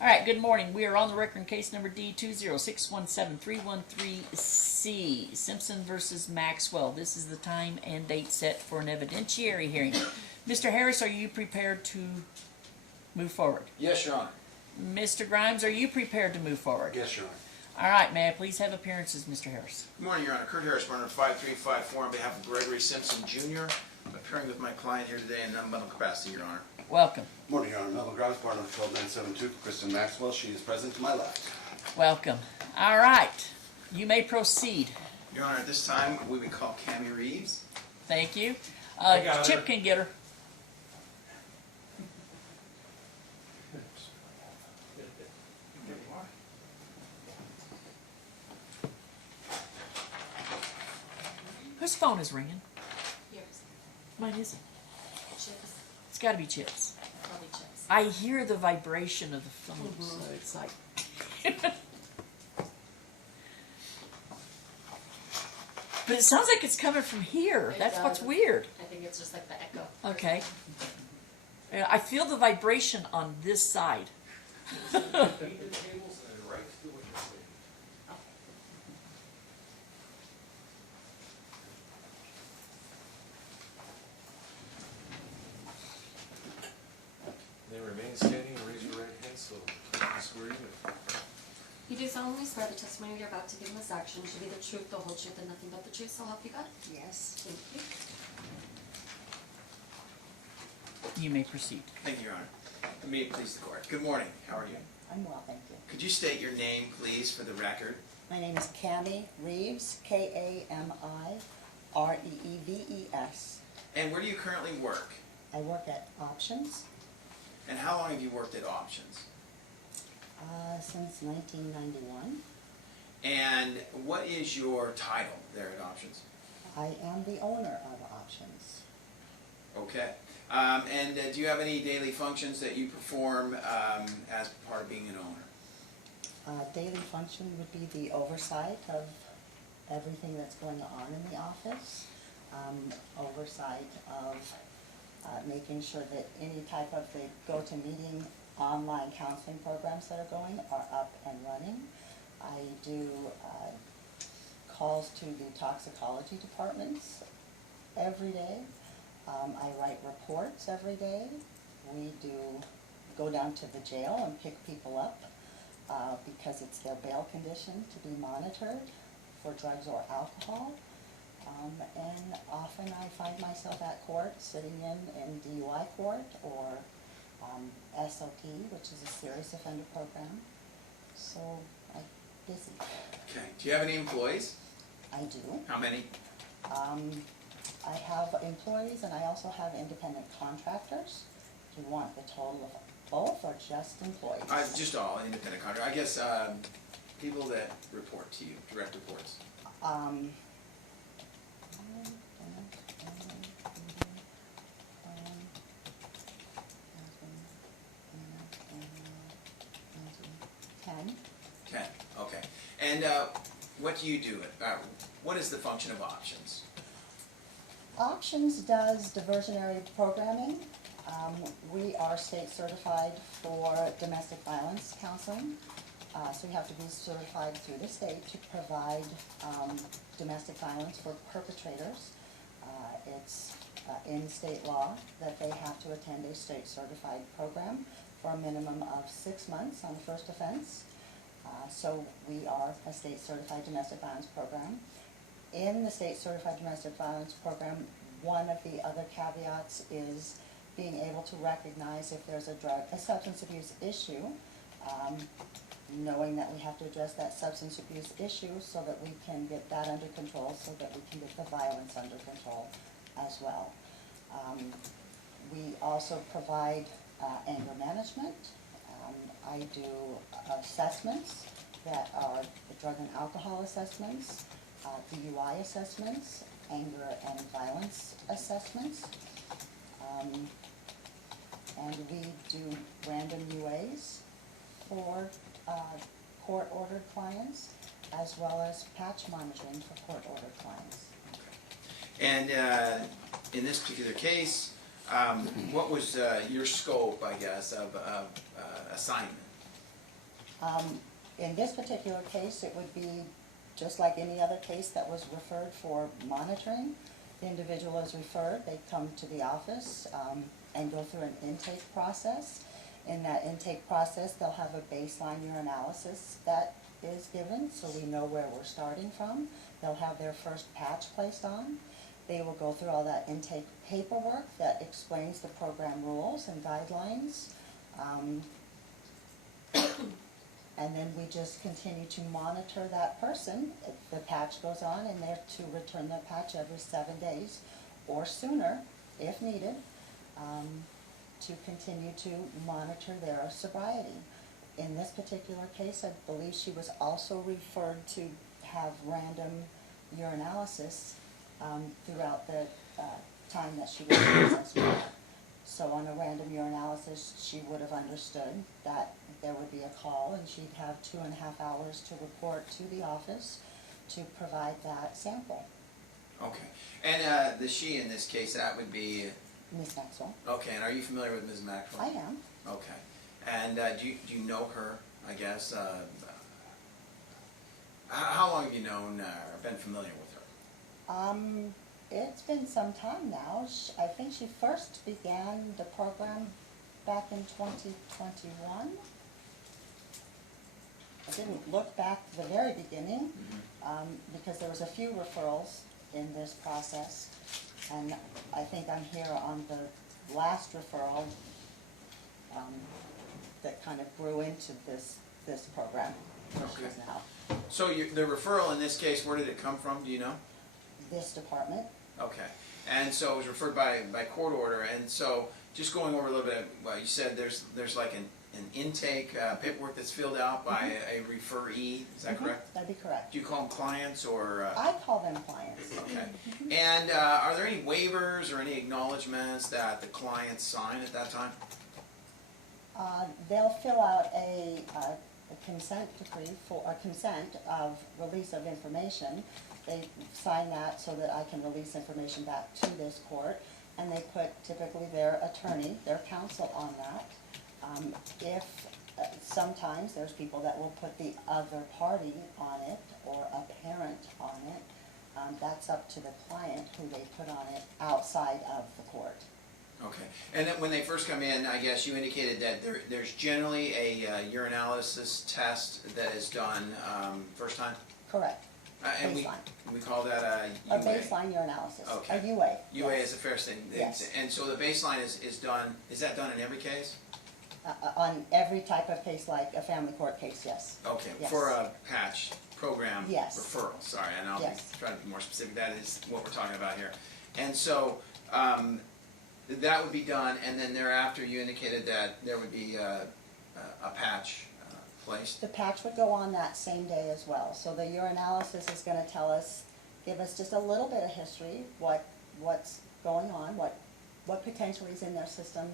All right, good morning. We are on the record in case number D20617-313C, Simpson versus Maxwell. This is the time and date set for an evidentiary hearing. Mr. Harris, are you prepared to move forward? Yes, Your Honor. Mr. Grimes, are you prepared to move forward? Yes, Your Honor. All right, may I please have appearances, Mr. Harris? Good morning, Your Honor. Kurt Harris, partner 5354 on behalf of Gregory Simpson, Jr. I'm appearing with my client here today in non-bundle capacity, Your Honor. Welcome. Good morning, Your Honor. Melvin Grimes, partner of 12972, Kristen Maxwell. She is present to my left. Welcome. All right, you may proceed. Your Honor, at this time, we would call Cammie Reeves. Thank you. I got Chip her. can get her. Whose phone is ringing? Yours. Mine isn't. Chips. It's got to be Chip's. Probably chips. I hear the vibration of the phone, so it's like. But it sounds like it's coming from here. It That's what's does. weird. I think it's just like the echo. Okay. Yeah, I feel the vibration on this side. Then remain standing and raise your right hand so I swear you do. You do solemnly swear the testimony you're about to give in this action should be the truth, the whole truth, and nothing but the truth, so help you God? Yes. Thank you. You may proceed. Thank you, Your Honor. May it please the Court. Good morning. How are you? I'm well, thank you. Could you state your name, please, for the record? My name is Cammie Reeves, K-A-M-I-R-E-E-V-E-S. And where do you currently work? I work at Options And how long have you worked at Options? Since 1991. And what is your title there at Options? I am the owner of Options. Okay. Do you have any daily functions that you perform as part of being an owner? Daily function would be the oversight of everything that's going on in the office, oversight of making sure that any type of the go-to-meeting online counseling programs that are going are up and running. I do calls to the toxicology departments every day. I write reports every day. We do go down to the jail and pick people up because it's their bail condition to be monitored for drugs or alcohol. And often I find myself at court, sitting in DUI court or SOP, which is a serious offender program. So I'm busy. Okay. Do you have any employees? I do. How many? I have employees and I also have independent contractors. Do you want the total of both or just employees? Just all independent contractors. I guess people that report to you, direct reports. 10. 10. Okay. And what do you do? What is the function of Options? Options does diversionary programming. We are state certified for domestic violence counseling. So you have to be certified through the state to provide domestic violence for perpetrators. It's in state law that they have to attend a state certified program for a minimum of 6 months on the first offense. So we are a state certified domestic violence program. In the state certified domestic violence program, one of the other caveats is being able to recognize if there's a substance abuse issue, knowing that we have to address that substance abuse issue so that we can get that under control, so that we can get the violence under control as well. We also provide anger management. I do assessments that are the drug and alcohol assessments, DUI assessments, anger and violence assessments. And we do random UAs for court-ordered clients, as well as patch monitoring for court-ordered clients. And in this particular case, What was your scope, I guess, of assignment? In this particular case, it would be just like any other case that was referred for monitoring. The individual is referred, they come to the office and go through an intake process. In that intake process, they'll have a baseline urinalysis that is given, so we know where we're starting from. They'll have their first patch placed on. They will go through all that intake paperwork that explains the program rules and guidelines. And then we just continue to monitor that person. The patch goes on, and they're to return the patch every 7 days or sooner, if needed, to continue to monitor their sobriety. In this particular case, I believe she was also referred to have random urinalysis throughout the time that she was processed with that. So on a random urinalysis, she would have understood that there would be a call, and she'd have 2.5 hours to report to the office to provide that sample. Okay. And the she in this case, that would be? Ms. Maxwell? Okay, and are you familiar with Ms. Maxwell? I am. Okay. And do you know her, I guess? How long have you known or been familiar with her? It's been some time now. I think she first began the program back in 2021. I didn't look back to the very beginning because there was a few referrals in this process, and I think I'm here on the last referral that kind of grew into this program, which Okay. is now So the referral in this case, where did it come from? Do you know? this department. Okay. And so it was referred by court order. And so just going over a little bit, well, you said there's like an intake paperwork that's filled out by a referee. Is that correct? That'd be correct. Do you call them clients or? I call them clients. Okay. And are there any waivers or any acknowledgments that the clients sign at that time? They'll fill out a consent decree for, a consent of release of information. They sign that so that I can release information back to this court, and they put typically their attorney, their counsel on that. If sometimes there's people that will put the other party on it or a parent on it. That's up to the client who they put on it outside of the court. Okay. And then when they first come in, I guess you indicated that there's generally a urinalysis test that is done first time? Correct. And Baseline. we call that a A UA? baseline urinalysis. Okay. A UA. UA yes. is the first thing. Yes. And so the baseline is done, is that done in every case? On every type of case, like a family court case, yes. Okay, Yes. for a patch program Yes. referral, sorry, and I'll Yes. try to be more specific, that is what we're talking about here. And so, that would be done, and then thereafter you indicated that there would be a patch placed? The patch would go on that same day as well. So the urinalysis is gonna tell us, give us just a little bit of history, what's going on, what potentially is in their system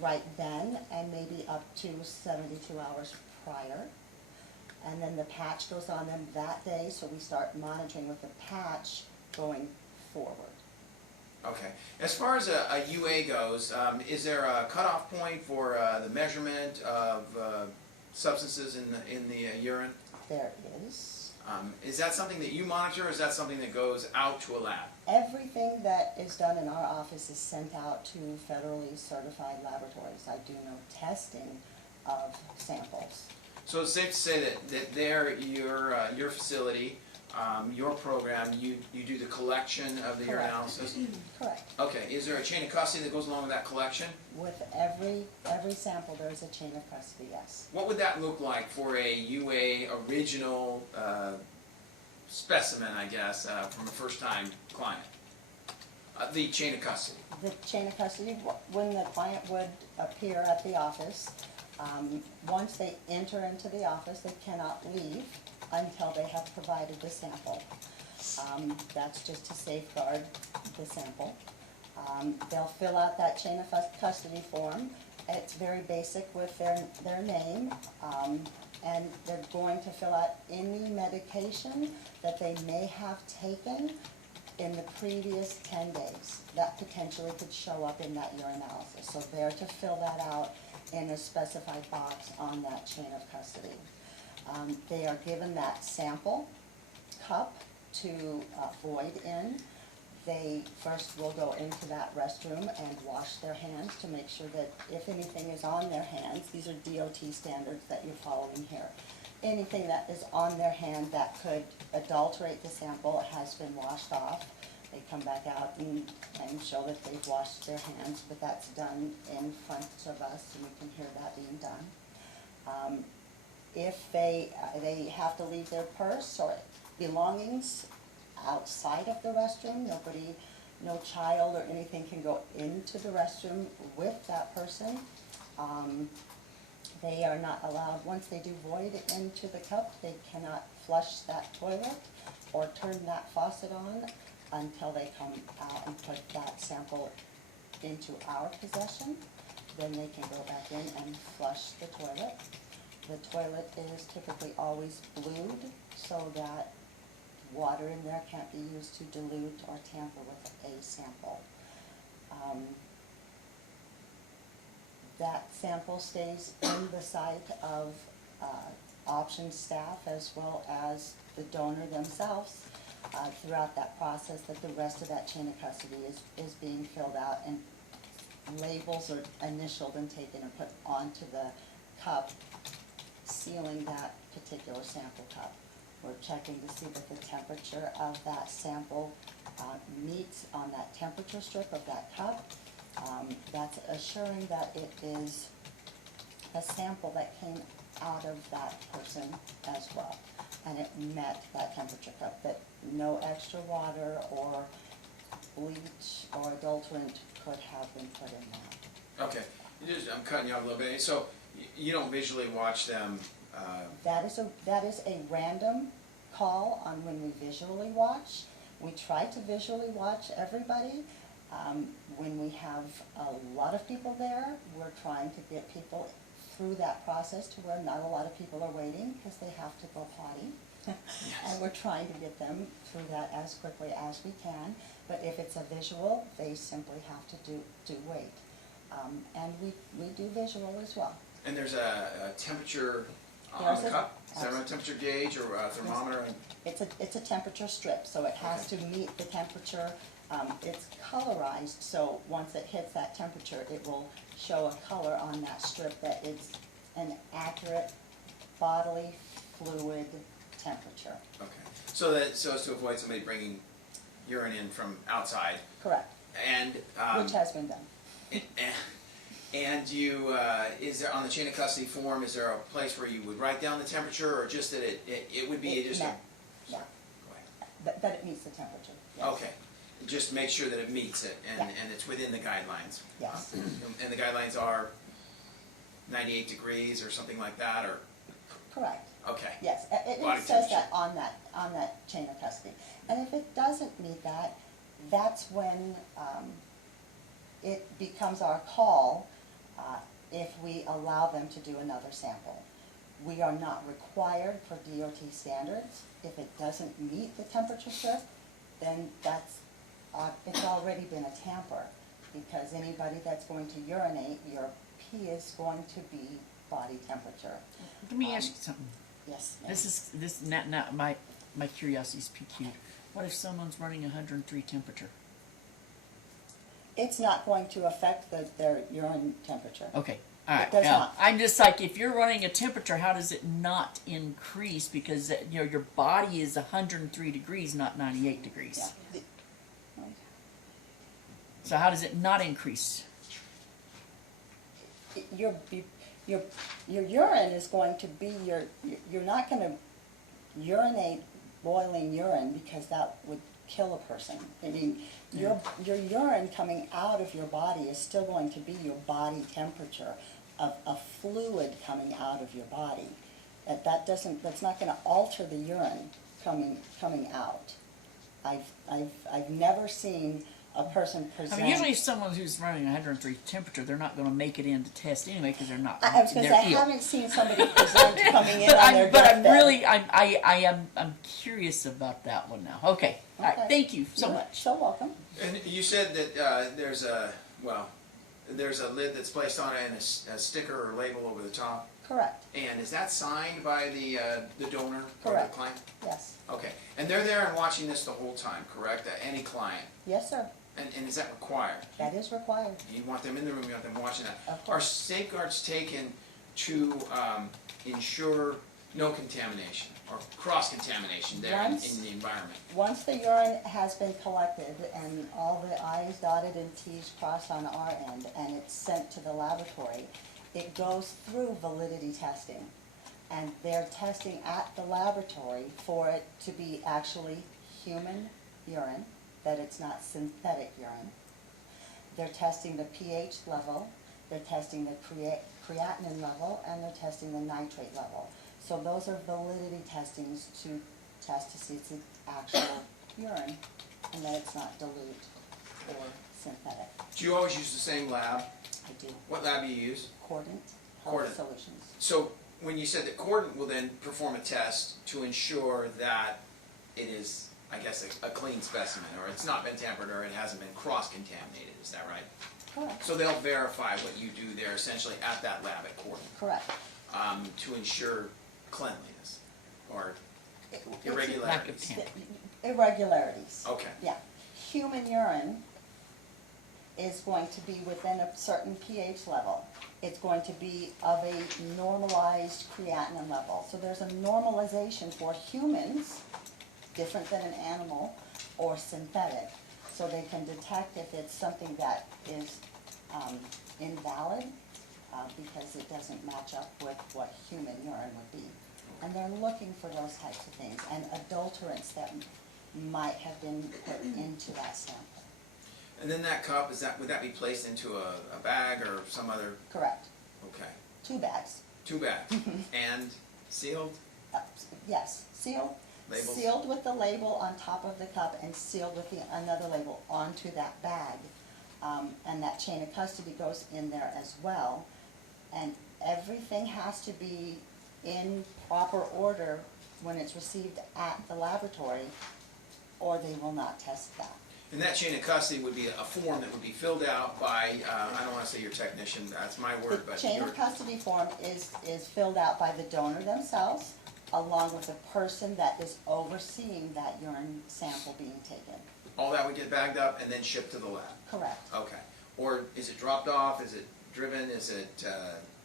right then, and maybe up to 72 hours prior. And then the patch goes on them that day, so we start monitoring with the patch going forward. Okay. As far as a UA goes, is there a cutoff point for the measurement of substances in the urine? There is. Is that something that you monitor, or is that something that goes out to a lab? Everything that is done in our office is sent out to federally certified laboratories. I do no testing of samples. So it's safe to say that your facility, your program, you do the collection of the Correct. urinalysis? Correct. Okay, is there a chain of custody that goes along with that collection? With every sample, there is a chain of custody, yes. What would that look like for a UA original specimen, I guess, from a first-time client? The chain of custody. The chain of custody, when the client would appear at the office, once they enter into the office, they cannot leave until they have provided the sample. That's just to safeguard the sample. They'll fill out that chain of custody form. It's very basic with their name, and they're going to fill out any medication that they may have taken in the previous 10 days. That potentially could show up in that urinalysis. So they're to fill that out in a specified box on that chain of custody. They are given that sample cup to void in. They first will go into that restroom and wash their hands to make sure that if anything is on their hands, these are DOT standards that you're following here. Anything that is on their hand that could adulterate the sample has been washed off. They come back out and show that they've washed their hands, but that's done in front of us and we can hear that being done. If they have to leave their purse or belongings outside of the restroom, no child or anything can go into the restroom with that person. They are not allowed, once they do void into the cup, they cannot flush that toilet or turn that faucet on until they come out and put that sample into our possession. Then they can go back in and flush the toilet. The toilet is typically always blued so that water in there can't be used to dilute or tamper with a sample. That sample stays in the sight of option staff as well as the donor themselves throughout that process, that the rest of that chain of custody is being filled out and labels are initialed and taken and put onto the cup, sealing that particular sample cup. We're checking to see that the temperature of that sample meets on that temperature strip of that cup. That's assuring that it is a sample that came out of that person as well, and it met that temperature cup, that no extra water or bleach or adulterant could have been put in that. Okay, I'm cutting you off a little bit. So you don't visually watch them? That is a random call on when we visually watch. We try to visually watch everybody. When we have a lot of people there, we're trying to get people through that process to where not a lot of people are waiting because they have to go potty. And we're trying to get them through that as quickly as we can. But if it's a visual, they simply have to do wait. And we do visual as well. And there's a temperature on There's the a- cup? Is that a temperature gauge or a thermometer? It's a temperature strip, so it has to meet the temperature. It's colorized, so once it hits that temperature, it will show a color on that strip that it's an accurate bodily fluid temperature. Okay. So as to avoid somebody bringing urine in from outside. Correct, And which has been done. and you is there on the chain of custody form? Is there a place where you would write down the temperature, or just that it would be just? Yeah, Go ahead. that it meets the temperature, yes. Okay. Just make sure that it meets it and, Yeah. and it's within the guidelines. Yes. And the guidelines are 98 degrees or something like that, or? Correct. Okay. Yes, it Body says temperature. that on that chain of custody. And if it doesn't meet that, that's when it becomes our call if we allow them to do another sample. We are not required for DOT standards. If it doesn't meet the temperature strip, then it's already been a tamper, because anybody that's going to urinate, your pee is going to be body temperature. Let me ask you something. Yes, ma'am. This is not my curiosity's piqued. What if someone's running 103 temperature? It's not going to affect their urine temperature. Okay, all right. It does now, not. I'm just like, if you're running a temperature, how does it not increase? Because your body is 103 degrees, not 98 degrees. Yeah. So how does it not increase? Your urine is going to be you're not going to urinate boiling urine, because that would kill a person. I mean, your urine coming out of your body is still going to be your body temperature of a fluid coming out of your body. That's not going to alter the urine coming out. I've never seen a person I presents. mean, usually if someone who's running 103 temperature, they're not gonna make it in to test anyway, cause they're not, I was gonna they're say, I ill. haven't seen somebody present coming in But on their I'm, but I'm deathbed. really, I'm curious about that one now. Okay, all right, Okay. thank you so You're much. So welcome. And you said that there's a lid that's placed on it and a sticker or label over the top. Correct, And is that signed by the donor or the Correct. client? yes. Okay. And they're there and watching this the whole time, correct? Any client? Yes, sir, And is that required? that is required. You want them in the room, you want them watching that. Of Are course. safeguards taken to ensure no contamination or cross-contamination there in the environment? Once the urine has been collected and all the I's dotted and T's crossed on our end and it's sent to the laboratory, it goes through validity testing. And they're testing at the laboratory for it to be actually human urine, that it's not synthetic urine. They're testing the pH level, they're testing the creatinine level, and they're testing the nitrate level. So those are validity testings to test to see it's the actual urine and that it's not dilute or synthetic. Do you always use the same lab? I do. What lab do you use? Cordant Cordant. Health Solutions. So when you said that Cordant will then perform a test to ensure that it is, I guess, a clean specimen, or it's not been tampered, or it hasn't been cross-contaminated, is that right? Correct. So they'll verify what you do there essentially at that lab at Cordant Correct. to ensure cleanliness or It's- Lack of irregularities. tamper. Irregularities. Okay. Yeah. Human urine is going to be within a certain pH level. It's going to be of a normalized creatinine level. So there's a normalization for humans, different than an animal, or synthetic. So they can detect if it's something that is invalid because it doesn't match up with what human urine would be. And they're looking for those types of things and adulterants that might have been put into that sample. And then that cup, would that be placed into a bag or some other, Correct. okay, 2 bags. 2 bags, and sealed? Yes, sealed. Labels? Sealed with the label on top of the cup and sealed with another label onto that bag. And that chain of custody goes in there as well. And everything has to be in proper order when it's received at the laboratory, or they will not test that. And that chain of custody would be a form that would be filled out by, I don't want to say your technician, that's my word, The but chain your, of custody form is filled out by the donor themselves, along with the person that is overseeing that urine sample being taken. all that would get bagged up and then shipped to the lab? Correct. Okay. Or is it dropped off, is it driven, is it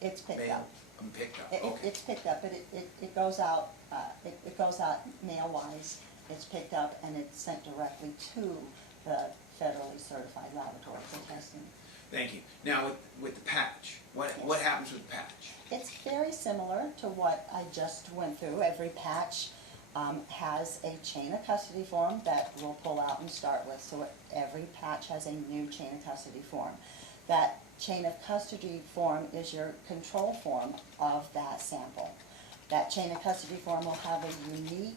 It's picked mailed? up. Picked up, It- okay. It's picked up, but it goes out, it goes out mail-wise. It's picked up and it's sent directly to the federally certified laboratory for testing. Thank you. Now, with the patch, what happens with the patch? It's very similar to what I just went through. Every patch has a chain of custody form that we'll pull out and start with. So every patch has a new chain of custody form. That chain of custody form is your control form of that sample. That chain of custody form will have a unique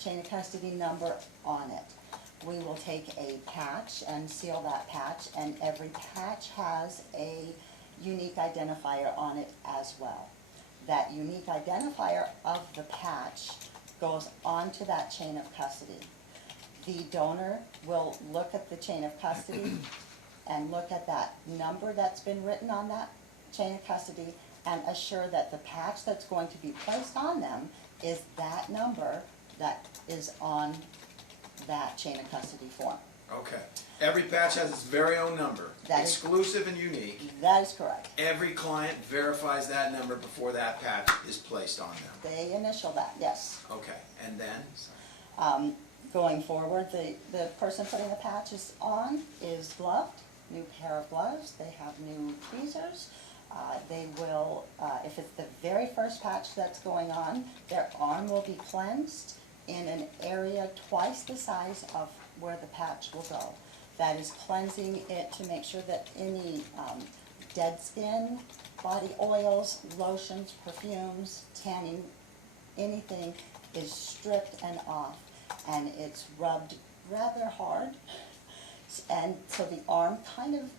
chain of custody number on it. We will take a patch and seal that patch, and every patch has a unique identifier on it as well. That unique identifier of the patch goes onto that chain of custody. The donor will look at the chain of custody and look at that number that's been written on that chain of custody and assure that the patch that's going to be placed on them is that number that is on that chain of custody form. Okay. Every patch has its very own number, That is- exclusive and unique. That is correct. Every client verifies that number before that patch is placed on them. They initial that, yes. Okay. And then? Going forward, the person putting the patches on is gloved, new pair of gloves. They have new tweezers. They will, if it's the very first patch that's going on, their arm will be cleansed in an area twice the size of where the patch will go. That is cleansing it to make sure that any dead skin, body oils, lotions, perfumes, tanning, anything is stripped and off, and it's rubbed rather hard. And so the arm kind of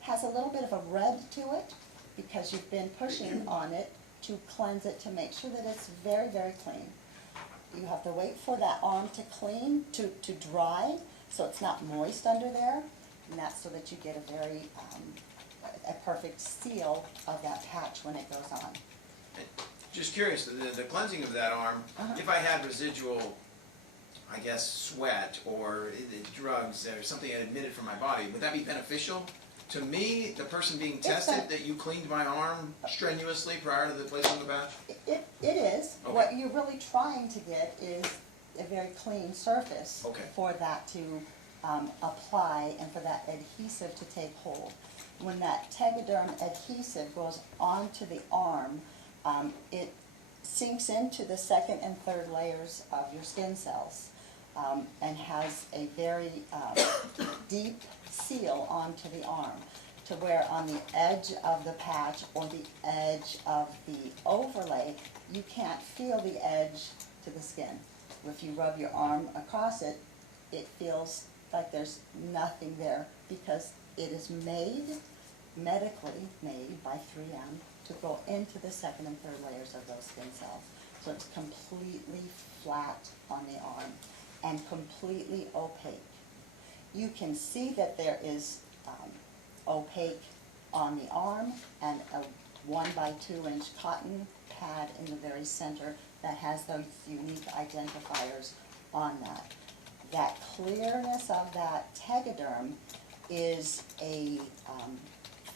has a little bit of a red to it because you've been pushing on it to cleanse it to make sure that it's very, very clean. You have to wait for that arm to clean, to dry, so it's not moist under there, and that's so that you get a very, a perfect seal of that patch when it goes on. Just curious, the cleansing of that arm, if I had residual, I guess, sweat or drugs or something I admitted from my body, would that be beneficial to me, the person being tested, that you cleaned my arm strenuously prior to the placement of the patch? It is. Okay. What you're really trying to get is a very clean surface Okay. for that to apply and for that adhesive to take hold. When that Tegaderm adhesive goes onto the arm, it sinks into the second and third layers of your skin cells and has a very deep seal onto the arm, to where on the edge of the patch or the edge of the overlay, you can't feel the edge to the skin. If you rub your arm across it, it feels like there's nothing there because it is made, medically made by 3M to go into the second and third layers of those skin cells. So it's completely flat on the arm and completely opaque. You can see that there is opaque on the arm and a 1x2 inch cotton pad in the very center that has those unique identifiers on that. That clearness of that Tegaderm is a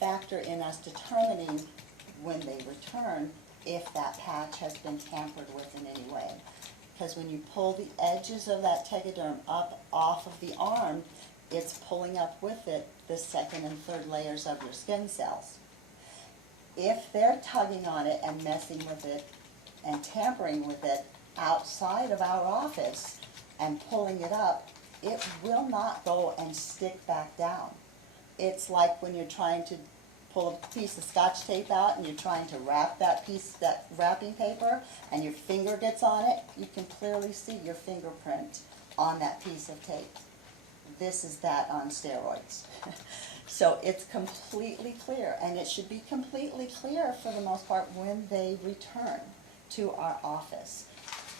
factor in us determining when they return if that patch has been tampered with in any way. Because when you pull the edges of that Tegaderm up off of the arm, it's pulling up with it the second and third layers of your skin cells. If they're tugging on it and messing with it and tampering with it outside of our office and pulling it up, it will not go and stick back down. It's like when you're trying to pull a piece of Scotch tape out and you're trying to wrap that piece, that wrapping paper, and your finger gets on it, you can clearly see your fingerprint on that piece of tape. This is that on steroids. So it's completely clear, and it should be completely clear for the most part when they return to our office.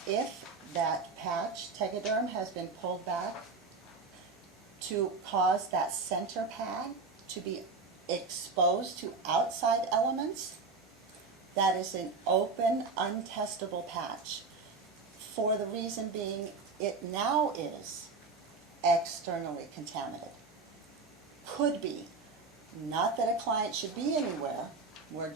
If that patch, Tegaderm, has been pulled back to cause that center pad to be exposed to outside elements, that is an open, untestable patch. For the reason being, it now is externally contaminated. Could be. Not that a client should be anywhere where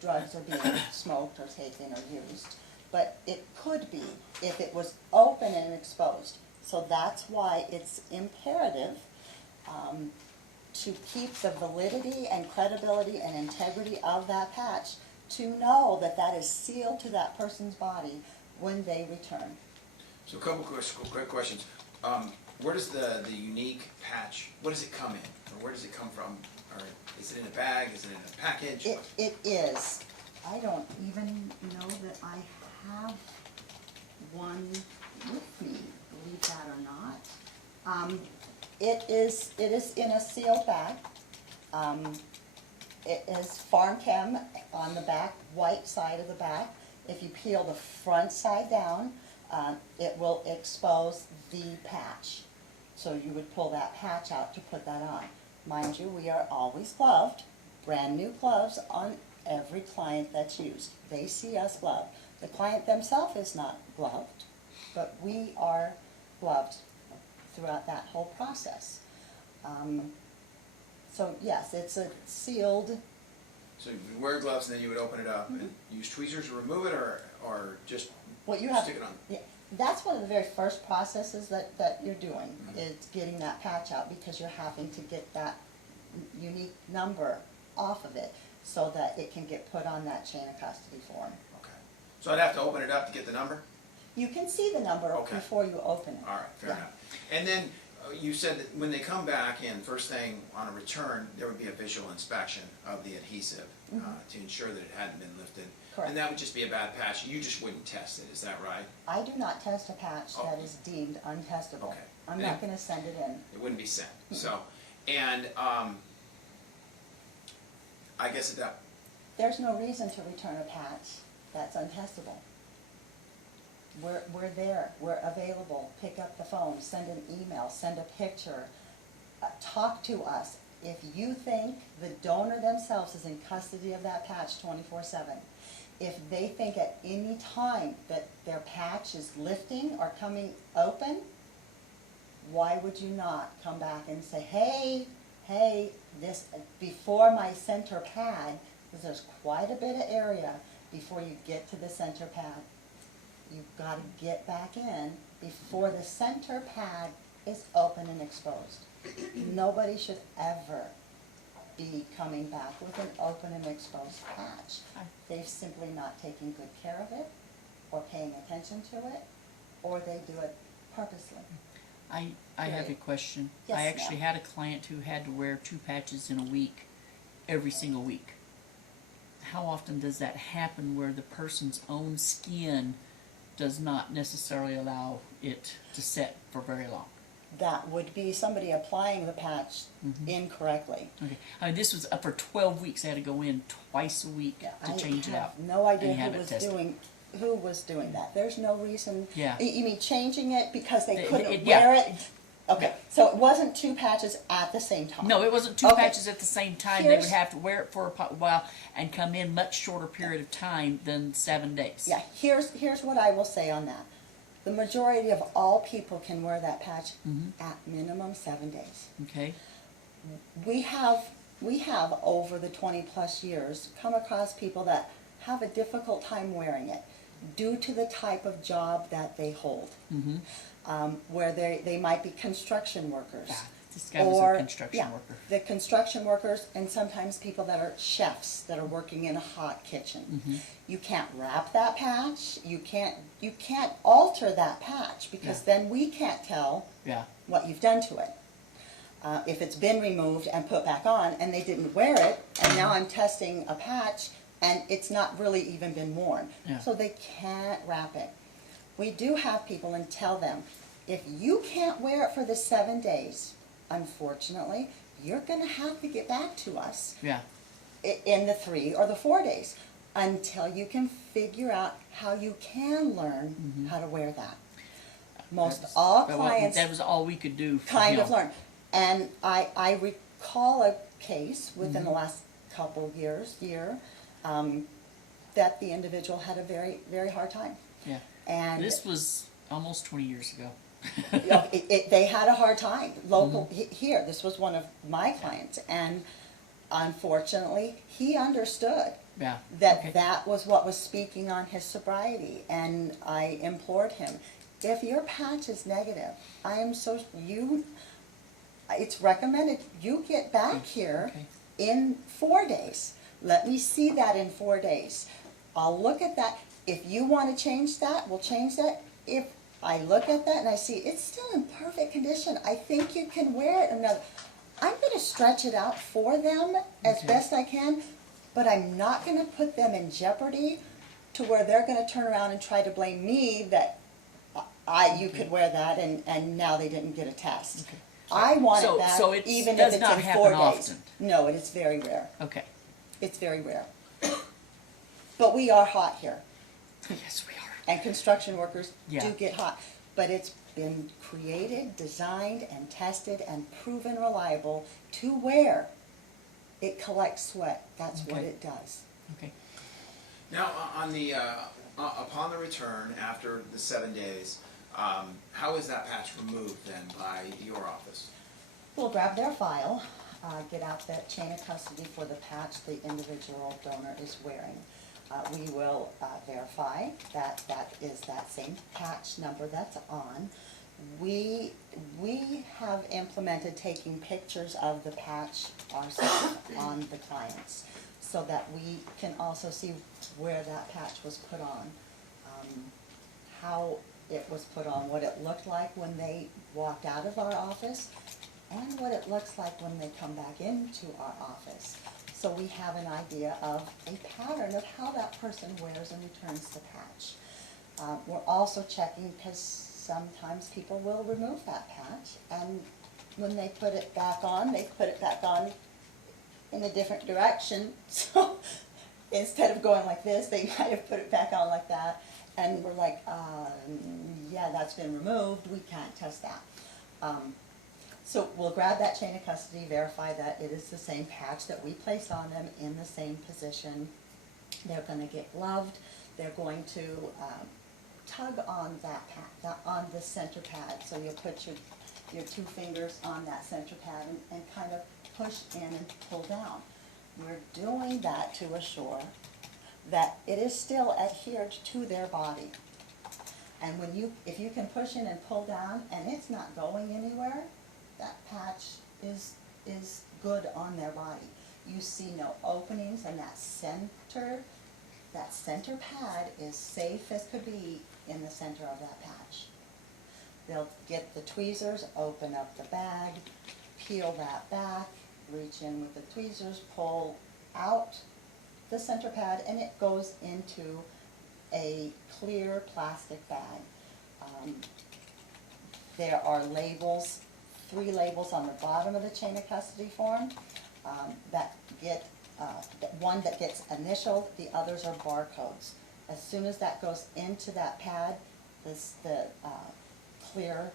drugs are being smoked or taken or used, but it could be if it was open and exposed. So that's why it's imperative to keep the validity and credibility and integrity of that patch, to know that that is sealed to that person's body when they return. So a couple quick questions. Where does the unique patch, what does it come in? Or where does it come from? Or is it in a bag? Is it in a package? It is. I don't even know that I have one with me, believe that or not. It is in a sealed bag. It is Farm Chem on the back, white side of the back. If you peel the front side down, it will expose the patch. So you would pull that patch out to put that on. Mind you, we are always gloved, brand new gloves on every client that's used. They see us gloved. The client themselves is not gloved, but we are gloved throughout that whole process. So yes, it's a sealed. So you would wear gloves and then you would open it up and use tweezers to remove it, or just What you have, stick it on? yeah, that's one of the very first processes that you're doing, is getting that patch out, because you're having to get that unique number off of it so that it can get put on that chain of custody form. Okay. So I'd have to open it up to get the number? You can see the number Okay. before you open it. All right, fair Yeah. enough. And then you said that when they come back in, first thing on a return, there would be a visual inspection of the adhesive to ensure that it hadn't been lifted. Correct. And that would just be a bad patch, you just wouldn't test it, is that right? I do not test a patch that Oh. is deemed untestable. Okay. I'm not gonna send it in. It wouldn't be sent, so, and, I guess at that, There's no reason to return a patch that's untestable. We're there, we're available, pick up the phone, send an email, send a picture, talk to us. If you think the donor themselves is in custody of that patch 24/7, if they think at any time that their patch is lifting or coming open, why would you not come back and say, hey, this, before my center pad, because there's quite a bit of area before you get to the center pad. You've got to get back in before the center pad is open and exposed. Nobody should ever be coming back with an open and exposed patch. They've simply not taken good care of it, or paying attention to it, or they do it purposely. I have a question. Yes, I actually ma'am. had a client who had to wear 2 patches in a week, every single week. How often does that happen where the person's own skin does not necessarily allow it to set for very long? That would be somebody applying the patch incorrectly. Okay, I mean, this was up for 12 weeks. I had to go in twice a week to change it out. I have no idea and have who it was tested. doing that. There's no reason. Yeah. You mean changing it because they couldn't yeah. wear it? Okay, so it wasn't 2 patches at the same time? No, it wasn't 2 Okay. patches at the same time. They would Here's- have to wear it for a while and come in much shorter period of time than 7 days. Yeah, here's what I will say on that. The majority of all people can wear that patch at minimum 7 days. Okay. We have over the 20+ years come across people that have a difficult time wearing it due to the type of job that they hold. Where they might be construction workers. Yeah, this guy was a construction worker. The construction workers, and sometimes people that are chefs that are working in a hot kitchen. You can't wrap that patch, you can't alter that patch, because then we can't tell Yeah. what you've done to it. If it's been removed and put back on and they didn't wear it, and now I'm testing a patch and it's not really even been worn. Yeah. So they can't wrap it. We do have people and tell them, if you can't wear it for the 7 days, unfortunately, you're gonna have to get back to us Yeah. in the 3 or the 4 days until you can figure out how you can learn how to wear that. Most all clients That was all we could do. For kind of him. learn. And I recall a case within the last couple years, that the individual had a very, very hard time. Yeah. And This was almost 20 years ago. you know, they had a hard time. Local here, this was one of my clients, and unfortunately, he understood Yeah. that Okay. that was what was speaking on his sobriety, and I implored him, if your patch is negative, it's recommended you get back here Okay. in 4 days. Let me see that in 4 days. I'll look at that. If you want to change that, we'll change that. If I look at that and I see it's still in perfect condition, I think you can wear it another. I'm going to stretch it out for them as Okay. best I can, but I'm not going to put them in jeopardy to where they're going to turn around and try to blame me that you could wear that and now they didn't get a test. Okay. I want So- it back so it even does if it's not in happen 4 days. often? No, it is very rare. Okay. It's very rare. But we are hot here, Yes, we are. and construction workers Yeah. do get hot. But it's been created, designed, and tested, and proven reliable to where it collects sweat. That's what Okay. it does. Okay. now, on the, upon the return, after the 7 days, how is that patch removed then by your office? We'll grab their file, get out that chain of custody for the patch the individual donor is wearing. We will verify that that is that same patch number that's on. We have implemented taking pictures of the patch ourselves on the clients, so that we can also see where that patch was put on. it was put on, what it looked like when they walked out of our office, and what it looks like when they come back into our office. So we have an idea of a pattern of how that person wears and returns the patch. We're also checking, because sometimes people will remove that patch, and when they put it back on, they put it back on in a different direction. So instead of going like this, they might have put it back on like that. And we're like, yeah, that's been removed, we can't test that. So we'll grab that chain of custody, verify that it is the same patch that we placed on them in the same position. They're gonna get gloved, they're going to tug on that pad, on the center pad. So you'll put your 2 fingers on that center pad and kind of push in and pull down. We're doing that to assure that it is still adhered to their body. And if you can push in and pull down and it's not going anywhere, that patch is good on their body. You see no openings, and that center pad is safe as could be in the center of that patch. They'll get the tweezers, open up the bag, peel that back, reach in with the tweezers, pull out the center pad, and it goes into a clear plastic bag. There are labels, 3 labels on the bottom of the chain of custody form that get, one that gets initialed, the others are barcodes. As soon as that goes into that pad, the clear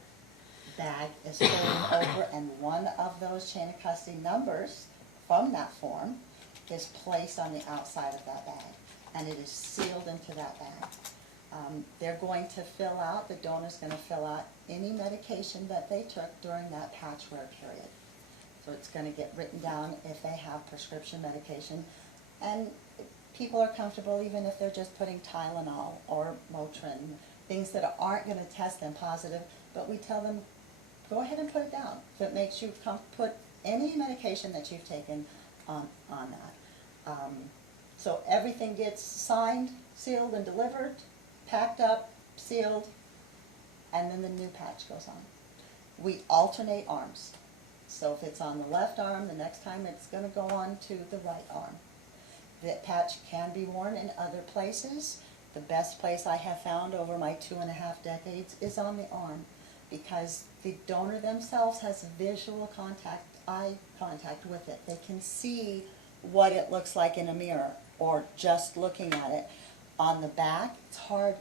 bag is folded over, and one of those chain of custody numbers from that form is placed on the outside of that bag, and it is sealed into that bag. They're going to fill out, the donor's going to fill out any medication that they took during that patch wear period. So it's going to get written down if they have prescription medication, and people are comfortable even if they're just putting Tylenol or Motrin, things that aren't going to test them positive, but we tell them, go ahead and put it down. If it makes you put any medication that you've taken on that. So everything gets signed, sealed, and delivered, packed up, sealed, and then the new patch goes on. We alternate arms. So if it's on the left arm, the next time it's going to go on to the right arm. The patch can be worn in other places. The best place I have found over my 2.5 decades is on the arm, because the donor themselves has visual contact, eye contact with it. They can see what it looks like in a mirror or just looking at it. On the back, it's hard,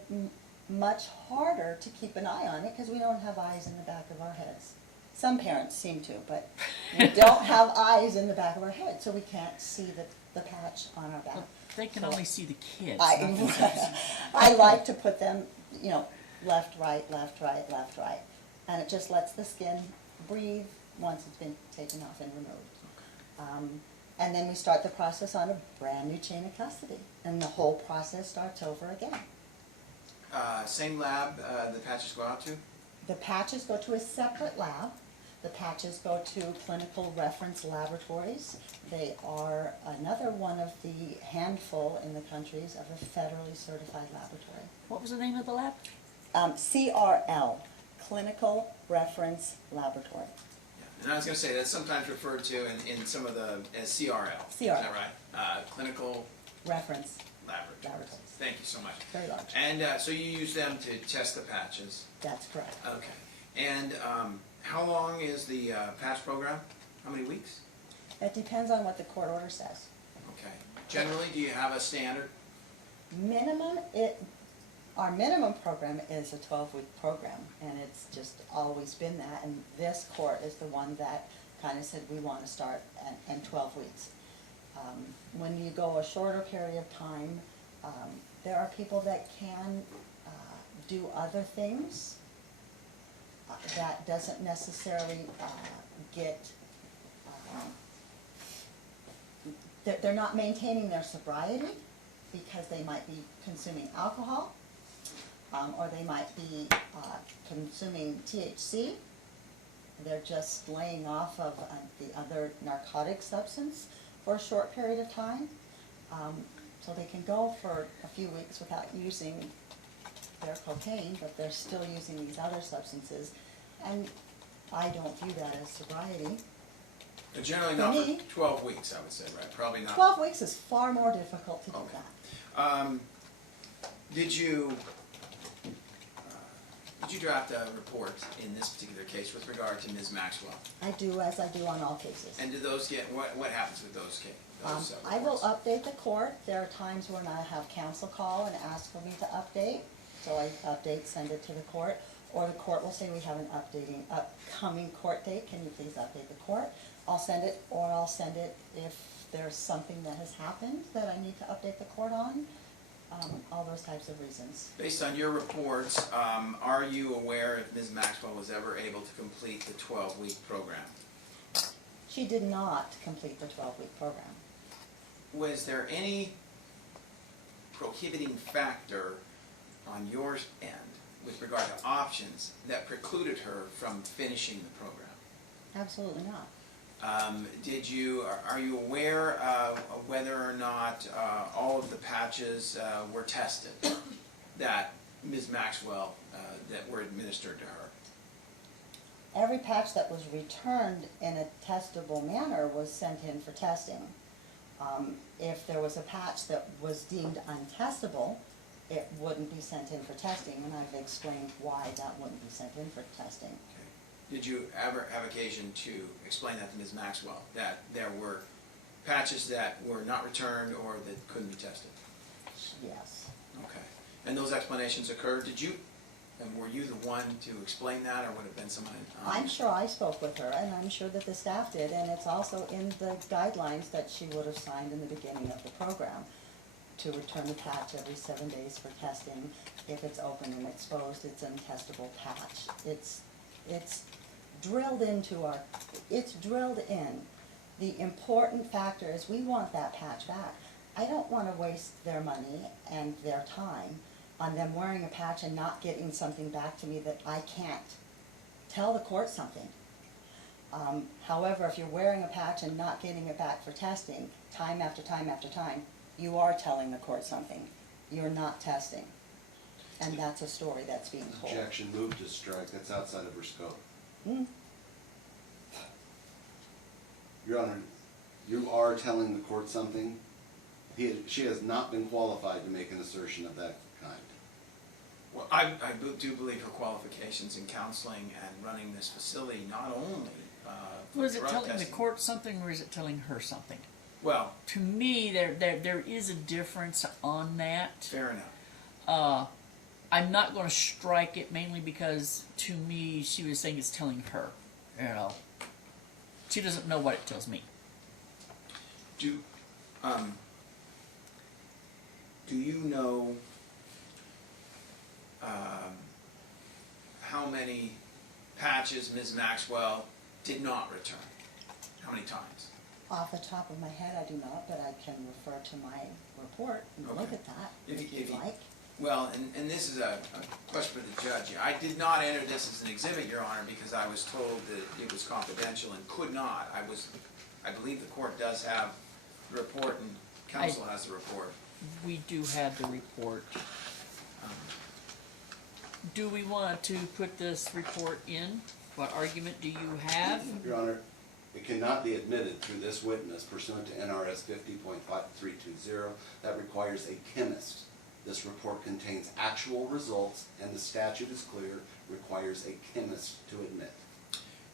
much harder to keep an eye on it because we don't have eyes in the back of our heads. Some parents seem to, but we don't have eyes in the back of our head, so we can't see the patch on our back. Well, they can So only see the kids. not the I like to put them, left, right, left, right, left, right. And it just lets the skin breathe once it's been taken off and removed. And then we start the process on a brand new chain of custody, and the whole process starts over again. Same lab the patches go out to? The patches go to a separate lab. The patches go to clinical reference laboratories. They are another one of the handful in the countries of a federally certified laboratory. What was the name of the lab? CRL, Clinical Reference Laboratory. Yeah. And I was going to say, that's sometimes referred to in some of the, as CRL. Is CRL. that right? Clinical Reference Laboratories. Laboratories. Thank you so much. Very large. And so you use them to test the patches? That's correct. Okay. And how long is the patch program? How many weeks? It depends on what the court order says. Okay. Generally, do you have a standard? Our minimum program is a 12-week program, and it's just always been that, and this court is the one that kind of said we want to start in 12 weeks. When you go a shorter period of time, there are people that can do other things that doesn't necessarily they're not maintaining their sobriety because they might be consuming alcohol, or they might be consuming THC. They're just laying off of the other narcotic substance for a short period of time. So they can go for a few weeks without using their cocaine, but they're still using these other substances. And I don't view that as sobriety. But generally For not me- for 12 weeks, I would say, right? Probably not. 12 weeks is far more difficult to do Okay. that. Did you draft a report in this particular case with regard to Ms. Maxwell? I do as I do on all cases. And do those get, what happens with those cases? I will update the court. There are times when I have counsel call and ask for me to update. So I update, send it to the court, or the court will say we have an upcoming court date, can you please update the court? I'll send it, or I'll send it if there's something that has happened that I need to update the court on, all those types of reasons. Based on your reports, are you aware if Ms. Maxwell was ever able to complete the 12-week program? She did not complete the 12-week program. Was there any prohibiting factor on your end with regard to options that precluded her from finishing the program? Absolutely not. Are you aware of whether or not all of the patches were tested that Ms. Maxwell, that were administered to her? Every patch that was returned in a testable manner was sent in for testing. If there was a patch that was deemed untestable, it wouldn't be sent in for testing, and I've explained why that wouldn't be sent in for testing. Okay. Did you ever have occasion to explain that to Ms. Maxwell, that there were patches that were not returned or that couldn't be tested? Yes. Okay. And those explanations occurred, and were you the one to explain that, or would it have been someone? I'm sure I spoke with her, and I'm sure that the staff did, and it's also in the guidelines that she would have signed in the beginning of the program, to return the patch every 7 days for testing. If it's open and exposed, it's an untestable patch. It's drilled in. The important factor is we want that patch back. I don't want to waste their money and their time on them wearing a patch and not getting something back to me that I can't tell the court something. However, if you're wearing a patch and not getting it back for testing, time after time after time, you are telling the court something. You're not testing. And that's a story that's being told. Objection, move to strike, that's outside of her scope. Your Honor, you are telling the court something. She has not been qualified to make an assertion of that kind. Well, I do believe her qualifications in counseling and running this facility, not only for Was it drug telling the testing. court something, or is it telling her something? Well, To me, there is a difference on that. fair enough. I'm not going to strike it mainly because, to me, she was saying it's telling her. You know, she doesn't know what it tells me. Do you know how many patches Ms. Maxwell did not return? How many times? Off the top of my head, I do not, but I can refer to my report and look Okay. at that If if you- you'd like. Well, and this is a question for the judge. I did not enter this as an exhibit, Your Honor, because I was told that it was confidential and could not. I believe the court does have the report and counsel has the report. We do have the report. Do we want to put this report in? What argument do you have? Your Honor, it cannot be admitted through this witness pursuant to NRS 50.5320. That requires a chemist. This report contains actual results, and the statute is clear, requires a chemist to admit.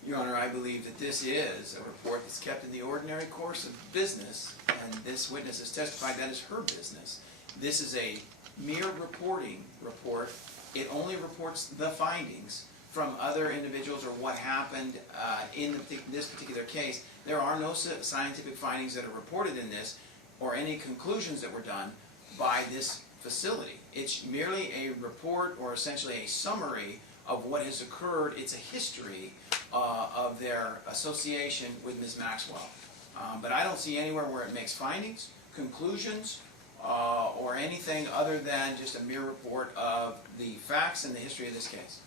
Your Honor, I believe that this is a report that's kept in the ordinary course of business, and this witness has testified that is her business. This is a mere reporting report. It only reports the findings from other individuals or what happened in this particular case. There are no scientific findings that are reported in this or any conclusions that were done by this facility. It's merely a report or essentially a summary of what has occurred. It's a history of their association with Ms. Maxwell. But I don't see anywhere where it makes findings, conclusions, or anything other than just a mere report of the facts and the history of this case.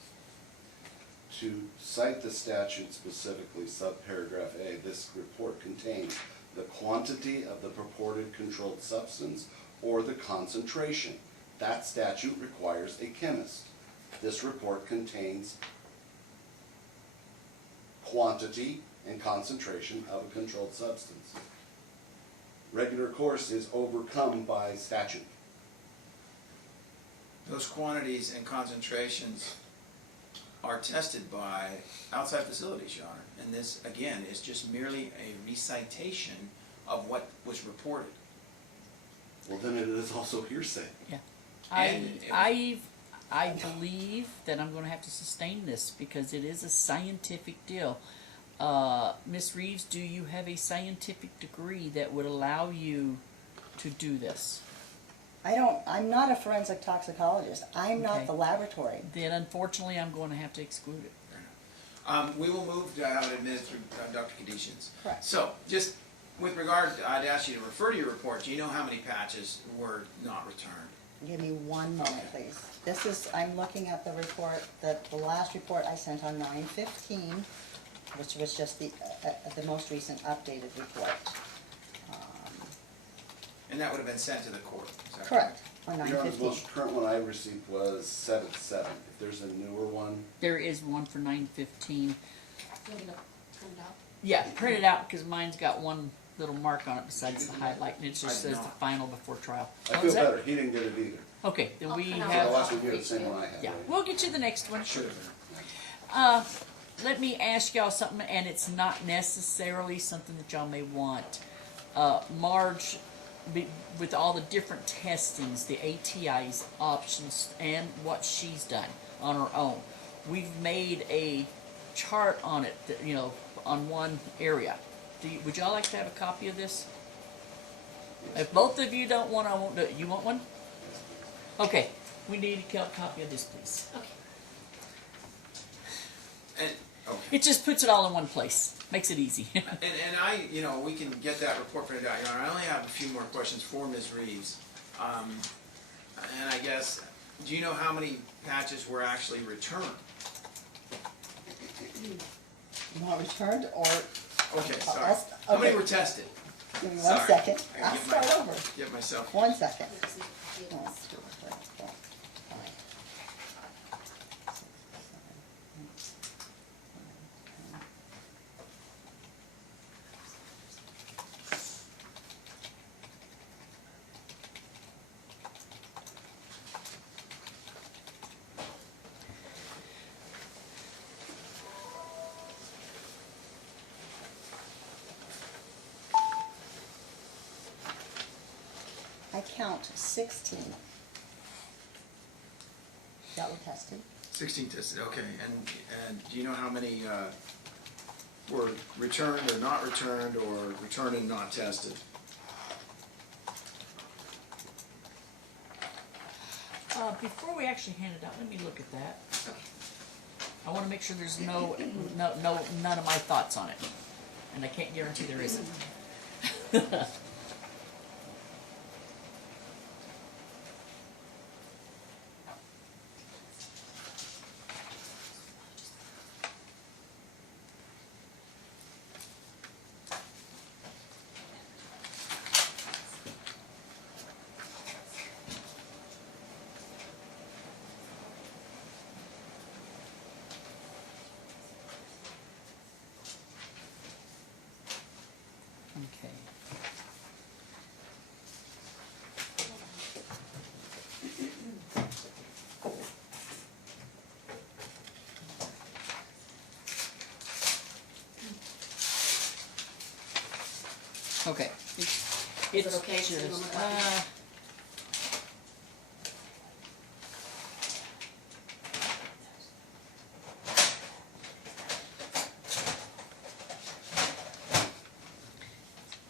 To cite the statute specifically, subparagraph A, this report contains the quantity of the purported controlled substance or the concentration. That statute requires a chemist. This report contains quantity and concentration of a controlled substance. Regular course is overcome by statute. Those quantities and concentrations are tested by outside facilities, Your Honor. And this, again, is just merely a recitation of what was reported. Well, then it is also hearsay. Yeah. And I believe that I'm gonna have to sustain this because it is a scientific deal. Ms. Reeves, do you have a scientific degree that would allow you to do this? I'm not a forensic toxicologist. I'm Okay. not the laboratory. Then unfortunately, I'm going to have to exclude it. We will move to have it admitted through Dr. Kadishian's. Correct. So, just with regard, I'd ask you to refer to your report. Do you know how many patches were not returned? Give me one moment, please. I'm looking at the report, the last report I sent on 9/15, which was just the most recent updated report. And that would have been sent to the court, is that Correct, on Your Honor, the 9/15. most current one I received was 7/7. If there's a newer one, There is one for 9/15. Maybe not print it out. Yeah, print it out because mine's got one little mark on it besides the highlight, and it I just did says the not. final before trial. I Oh, feel is that- better. He didn't get it either. Okay, then we print out So have. I'll ask you to get the same one I have. Yeah, right? we'll get you the next one. Should have been. Let me ask y'all something, and it's not necessarily something that y'all may want. Marge, with all the different testings, the ATIs, options, and what she's done on her own, we've made a chart on it, that, on one area. Would y'all like to have a copy of this? If both of you don't want, I won't do it. You want one? Okay, we need a copy of this, please. Okay. And, okay. It just puts it all in one place. Makes it easy. And we can get that report printed out, Your Honor. I only have a few more questions for Ms. Reeves. And I guess, do you know how many patches were actually returned? Not returned, or, Okay, sorry. I'll- How many okay. were tested? give me one Sorry. second. I I'll get start my- over. Get myself. 1 second. We just need to do 1, this. 2, 3, 4, 5, 6, 7, 8, 9, 10. I count 16 that were tested. 16 tested, okay. And do you know how many were returned or not returned, or returned and not tested? Before we actually hand it out, let me look at that. I want to make sure there's none of my thoughts on it, and I can't guarantee there isn't. Okay. Okay. Is it okay to do them with copies?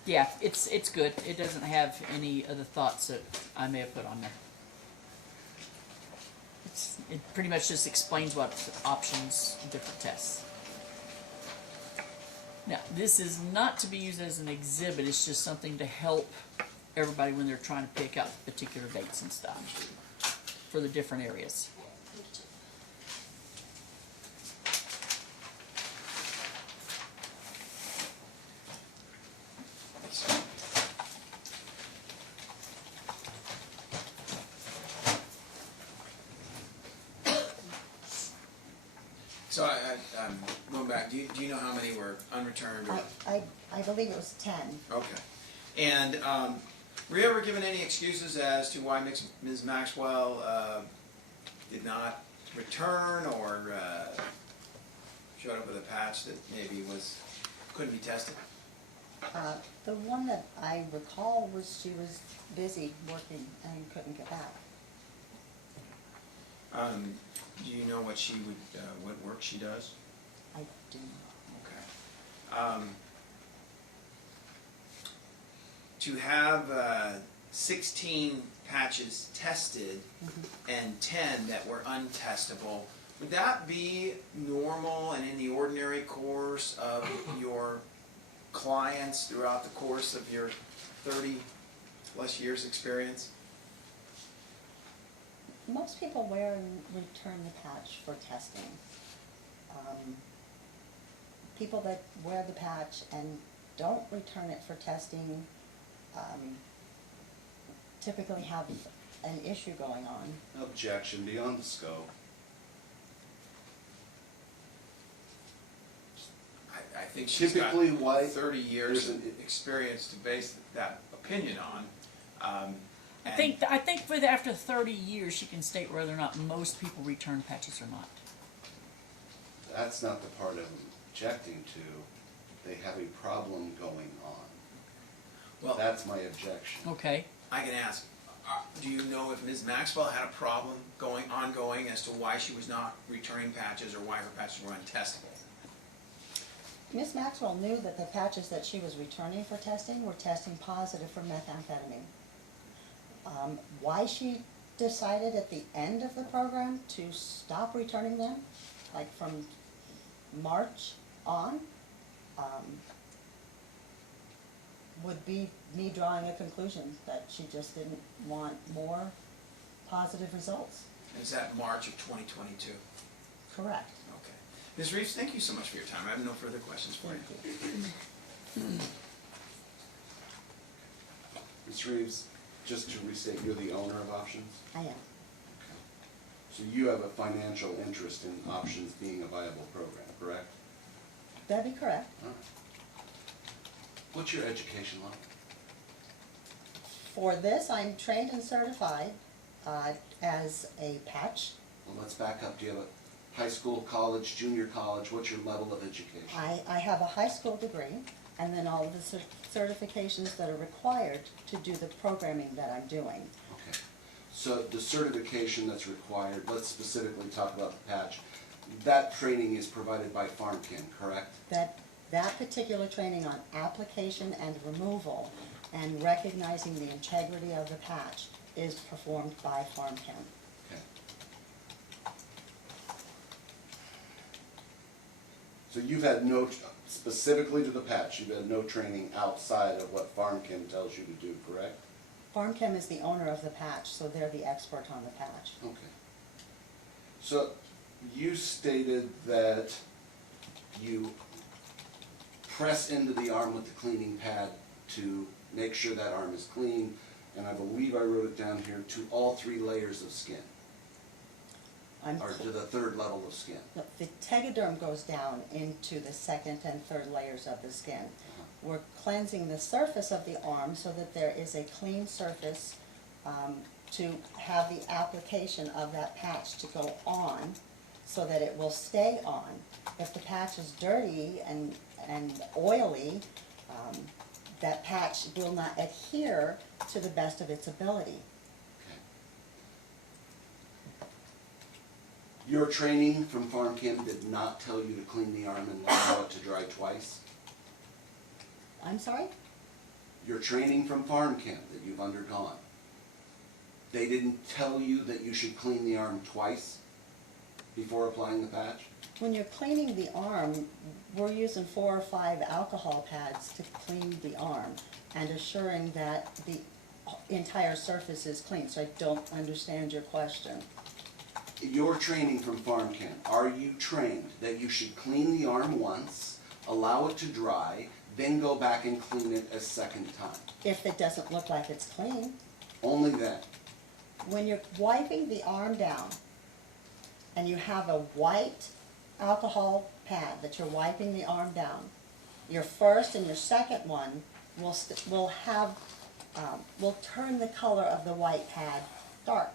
Yeah, it's good. It doesn't have any of the thoughts that I may have put on there. It pretty much just explains what options, different tests. Now, this is not to be used as an exhibit. It's just something to help everybody when they're trying to pick out particular dates and stuff for the different areas. going back, do you know how many were unreturned or? I believe it was 10. Okay. And were you ever given any excuses as to why Ms. Maxwell did not return or showed up with a patch that maybe couldn't be tested? The one that I recall was she was busy working and couldn't get back. Do you know what what work she does? I do not. Okay. To have 16 patches tested and 10 that were untestable, would that be normal and in the ordinary course of your clients throughout the course of your 30+ years experience? Most people wear and return the patch for testing. People that wear the patch and don't return it for testing typically have an issue going on. Objection beyond the scope. I think she's Typically, got why 30 years there's of experience to base that opinion on. I think after 30 years, she can state whether or not most people return patches or not. That's not the part I'm objecting to. They have a problem going on. Well, That's my objection. Okay. I can ask, do you know if Ms. Maxwell had a problem ongoing as to why she was not returning patches or why her patches were untestable? Ms. Maxwell knew that the patches that she was returning for testing were testing positive for methamphetamine. Why she decided at the end of the program to stop returning them, like from March on, would be me drawing a conclusion that she just didn't want more positive results. Is that March of 2022? Correct. Okay. Ms. Reeves, thank you so much for your time. I have no further questions for you. Ms. Reeves, just to restate, you're the owner of Options? I am. So you have a financial interest in Options being a viable program, correct? That'd be correct. All right. What's your education like? For this, I'm trained and certified as a patch. Well, let's back up. Do you have a high school, college, junior college? What's your level of education? I have a high school degree, and then all of the certifications that are required to do the programming that I'm doing. Okay. So the certification that's required, let's specifically talk about the patch. That training is provided by PharmChem, correct? That particular training on application and removal and recognizing the integrity of the patch is performed by PharmChem. Okay. So you've had no, specifically to the patch, you've had no training outside of what PharmChem tells you to do, correct? PharmChem is the owner of the patch, so they're the expert on the patch. Okay. So you stated that you press into the arm with the cleaning pad to make sure that arm is clean, and I believe I wrote it down here, to all 3 layers of skin, or to the 3rd level of skin. The tegaderm goes down into the 2nd and 3rd layers of the skin. We're cleansing the surface of the arm so that there is a clean surface to have the application of that patch to go on so that it will stay on. If the patch is dirty and oily, that patch will not adhere to the best of its ability. Okay. Your training from PharmChem did not tell you to clean the arm and allow it to dry twice? I'm sorry? Your training from PharmChem that you've undergone, they didn't tell you that you should clean the arm twice before applying the patch? When you're cleaning the arm, we're using 4 or 5 alcohol pads to clean the arm and assuring that the entire surface is clean. So I don't understand your question. Your training from PharmChem, are you trained that you should clean the arm once, allow it to dry, then go back and clean it a 2nd time? If it doesn't look like it's clean. Only then. When you're wiping the arm down and you have a white alcohol pad that you're wiping the arm down, your first and your second one will turn the color of the white pad dark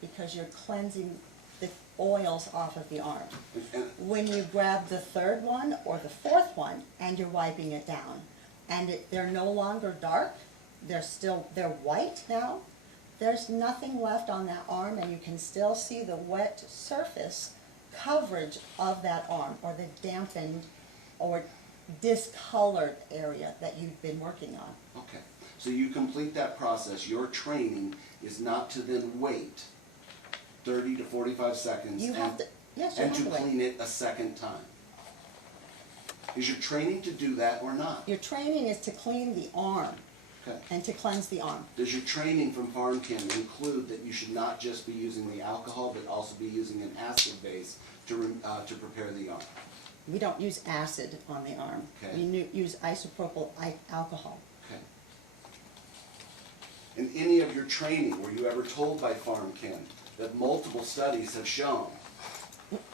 because you're cleansing the oils off of the arm. And When you grab the third one or the fourth one and you're wiping it down, and they're no longer dark, they're white now, there's nothing left on that arm, and you can still see the wet surface coverage of that arm, or the dampened or discolored area that you've been working on. Okay, so you complete that process. Your training is not to then wait 30 to 45 seconds You have to, yes, you and have to to wait. clean it a second time. Is your training to do that or not? Your training is to clean the arm Okay. and to cleanse the arm. Does your training from Farm Chem include that you should not just be using the alcohol, but also be using an acid base to prepare the arm? We don't use acid on the arm. Okay. We use isopropyl alcohol. Okay. In any of your training, were you ever told by Farm Chem that multiple studies have shown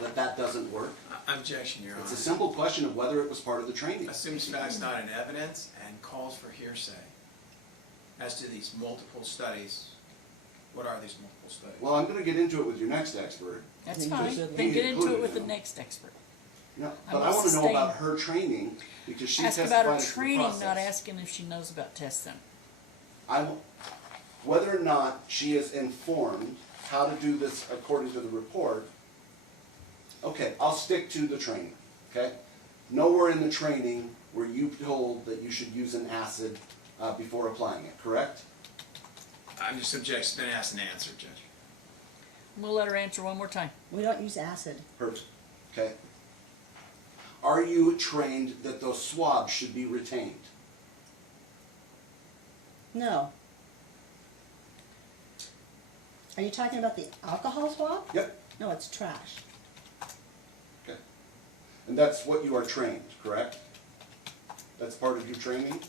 that that doesn't work? Objection, Your It's a Honor. simple question of whether it was part of the training. Assumes facts not in evidence and calls for hearsay. As to these multiple studies, what are these multiple studies? Well, I'm gonna get into it with your next expert. That's Then fine, you then get into included it with the him. next expert. No, I but I must wanna know abstain. about her training, because she Ask testified about her as to the training, not process. asking if she knows about testing. Whether or not she is informed how to do this according to the report, okay, I'll stick to the training, okay? Nowhere in the training were you told that you should use an acid before applying it, correct? I'm just subject, been asked and answered, Judge. We'll let her answer one more time. We don't use acid. Perfect, okay? Are you trained that those swabs should be retained? No. Are you talking about the alcohol swab? Yep. No, it's trash. Okay. And that's what you are trained, correct? That's part of your training?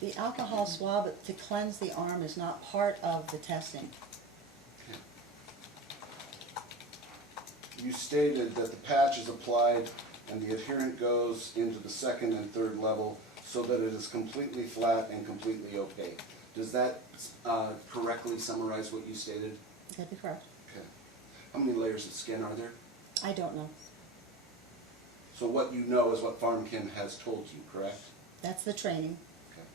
The alcohol swab to cleanse the arm is not part of the testing. You stated that the patch is applied and the adherent goes into the second and third level so that it is completely flat and completely opaque. Does that correctly summarize what you stated? That'd be correct. Okay. How many layers of skin are there? I don't know. So what you know is what Farm Chem has told you, correct? That's the training. Okay.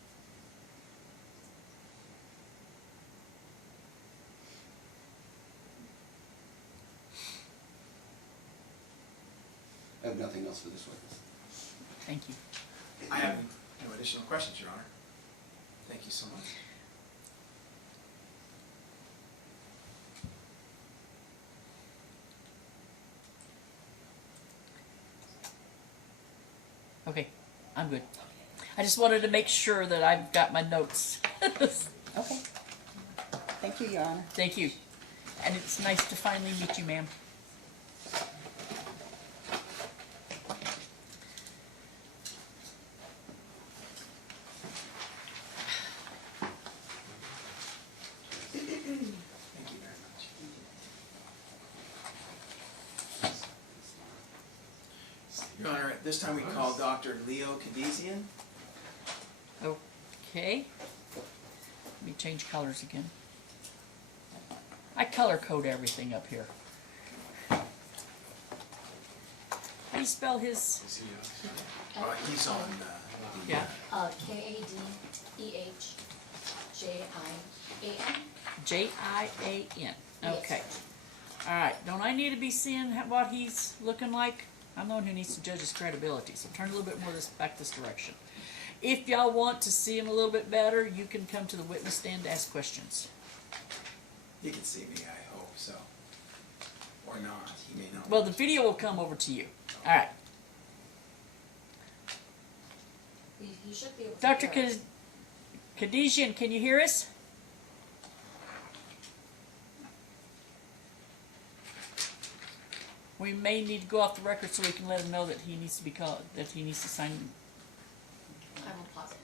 I have nothing else for this witness. Thank you. I have no additional questions, Your Honor. Thank you so much. Okay, I'm good. I just wanted to make sure that I've got my notes. Okay. Thank you, Your Honor. Thank you. And it's nice to finally meet you, ma'am. Thank you very much. Your Honor, at this time we call Dr. Leo Kadesian. Okay. Let me change colors again. I color code everything up here. How do you spell his? Is he, He's on, Yeah. Kadejaian. J-I-A-N. Okay. All right. Don't I need to be seeing what he's looking like? I'm the one who needs to judge his credibility. So turn a little bit more back this direction. If y'all want to see him a little bit better, you can come to the witness stand to ask questions. he can see me, I hope so. Or not, he may not. Well, the video will come over to you. All right. You should be able to Dr. hear us. Kadesian, can you hear us? We may need to go off the record so we can let him know that he needs to be called, that he needs to sign. I will pause it.